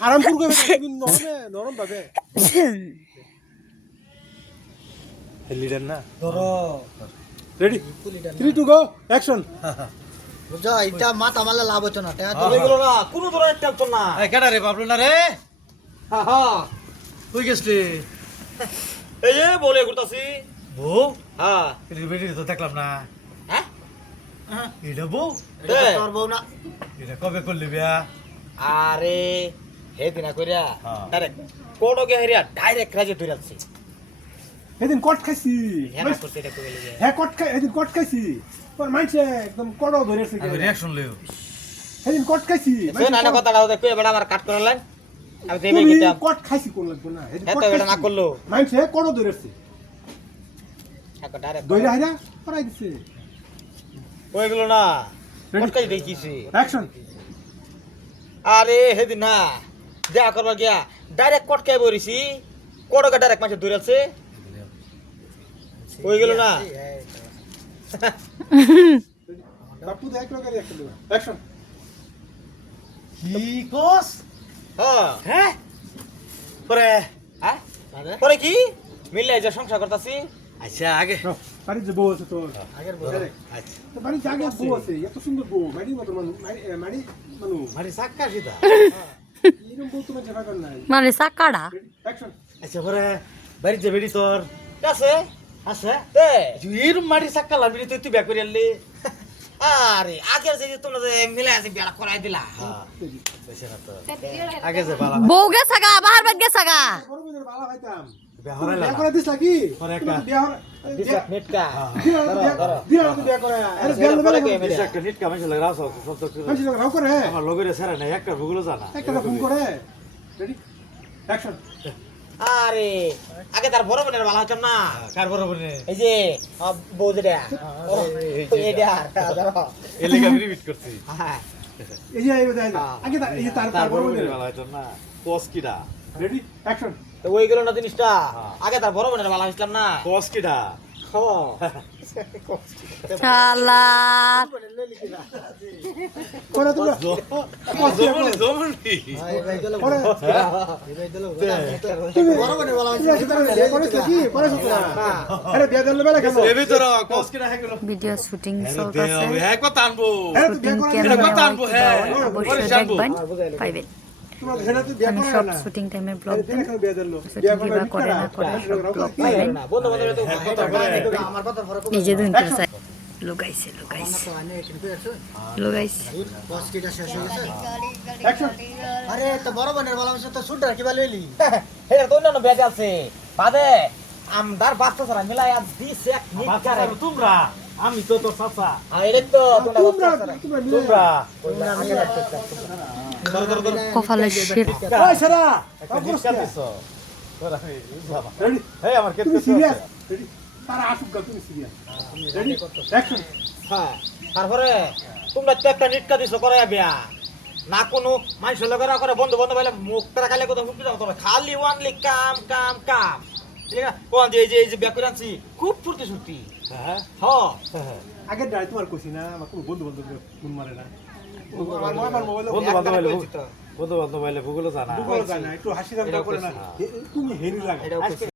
হারামপুর করে তুমি নরম ভাবে লিডার না ধরো রেডি 3 2 গো অ্যাকশন বুঝা এটা মাথা মারলে লাভ হতো না তা তো হয়ে গেল না কোনো ধরনের টেনশন না এই কেডা রে বাবলু না রে হ্যাঁ তুই গেছলি এই যে বলে করতাছি বউ হ্যাঁ বেটি তো দেখলাম না হ্যাঁ এটা বউ এটা তোর বউ না এটা কবে করলি বিয়া আরে হে দিনা কইরা হ্যাঁ। ডাইরেক্ট কোডো গে হেরিয়া ডাইরেক্ট রাজে তুই যাচ্ছি এদিন কট খাইছি হ্যাঁ করতে এটা কইলে যে হ্যাঁ কট খাই এদিন কট খাইছি পর মানছে একদম কড়ো ধরেছে আমি রিঅ্যাকশন লইও এদিন কট খাইছি সে নানা কথাটা ওদের কই বড় আমার কাট করলেন আমি দেবে তুমি কিতাব কট খাইছি কোন লাগবে না এদিন এত কট এটা না খাইছি করলো মানছে কড়ো ধরেছে একটা ডাইরেক্ট দইরা হাইরা পড়াই দিছে হয়ে গেল না Ready? কটকাই দেখিছি অ্যাকশন আরে হে দিন না দেখা করবার গিয়া ডাইরেক্ট কটকাই বরিছি কোডোকে ডাইরেক্ট মাঝে দূরেছে হয়ে গেল না বাপু দেখ করে অ্যাকশন দেবা অ্যাকশন কি কোস হ্যাঁ হ্যাঁ পরে হ্যাঁ পরে কি মিলে যে সংসার করতাছি আচ্ছা আগে বাড়ি যে বউ আছে তোর আগের বউ আচ্ছা তো বাড়ি জায়গা বউ আছে এত সুন্দর বউ মাড়ি মতো মাড়ি মানু মানে সাক্কা সিধা এরকম বউ তোমার জায়গা কর নাই মানে সাকাড়া অ্যাকশন আচ্ছা পরে বাড়ি যে বেটি তোর আছে আছে তে এর মাটি সাক্কা লাবি তুই বিয়া করে আনলি আরে আগের যে তোমরা যে মিলে আছে বিয়া করাই দিলা বেশি না তো আগে যে বালা বউ গেছে গা বাহার বাদ গেছে গা বড় বড় ভালো খাইতাম বিয়া তুমি হরাইলা বিয়া করে দিছ নাকি পরে একটা বিয়া হরা দিশা নেটকা দিয়া বিয়া করে আরে বিয়া পরে লোক কে বেশি একটা নিট কামাই চলে রাস সব তো মাঝে লোক রাও করে আমার লগের সারা নাই একটা ভুগুলো জানা একটা ফোন করে রেডি অ্যাকশন আরে আগে তার বড় বোনের ভালো হতাম না কার বরাবর নে এই যে বউ যেটা এইটা ধরো এর লাগি আমি রিপিট করছি হ্যাঁ এই যে আগে এই যে তার তার বড় বরাবর বোনের ভালো হইতো না কোস কিডা রেডি অ্যাকশন তো ওই গেল না জিনিসটা আগে তার বড় বোনের ভালো হইতাম না কোস কিডা শালার করে তোমরা জমনি ভাই দিল করে ভাই দিল তুমি বড় বনে বলা তুমি আসলে বিয়া করেছ কি করেছ তোরা আরে বিয়া দিলে বেলা কেন এ ভিতর কোস কিডা হয়ে গেল ভিডিও শুটিং দে চলতেছে এক কথা আনবো আরে তুই বিয়া শুটিং করে এটা কথা আনবো হ্যাঁ অবশ্যই দেখবেন পাইবেন তোমার ঘরে তুই বিয়া আমি করে সব না শুটিং টাইমের ব্লগ আরে দেন দেখো বিয়া দিল শুটিং কিবা করে না করে সব ব্লগ পাইবেন না বন্ধু বান্ধব তো আমার কথা ফরক নিজে দিন চাই লুকাইছে তো আনে কিন্তু আছে লুকাইছে বস কিটা শেষ হয়ে গেছে অ্যাকশন আরে তো বড় বনের বলা হচ্ছে তো সুডা কি বলে এলি হে তো অন্যান্য বেজে আছে বাদে আমদার বাচ্চা ছাড়া মিলাই আজ দিস এক নিট করে তোমরা আমি তো তোর চাচা আরে তো তোমরা তোমরা মিলে কপালের শীত ওই সারা একটা নিট কাটিছ তোরা বাবা রেডি এই আমার তুমি কেটে সিরিয়াস রেডি তারা আসুক গা তুমি সিরিয়াস রেডি অ্যাকশন হ্যাঁ তারপরে তোমরা তো একটা নিটকা দিছো করে বিয়া না কোনো মানুষ লগেরা করে বন্ধু বন্ধু বলে মুখ তারা খালি কথা মুখ দাও তোমার খালি ওয়ানলি কাম কাম কাম ঠিক আছে কোন যে এই যে বিয়া করে আনছি খুব ফুর্তি সুর্তি হ্যাঁ হ্যাঁ আগে ড্রাই তোমার কইছি না আমার কোনো বন্ধু বান্ধব ফোন মারে না আমার মোবাইল বন্ধু বান্ধব হইলে ভূগোল জানা গুগল জানা একটু হাসি গান করে না তুমি হেরি লাগে এটাও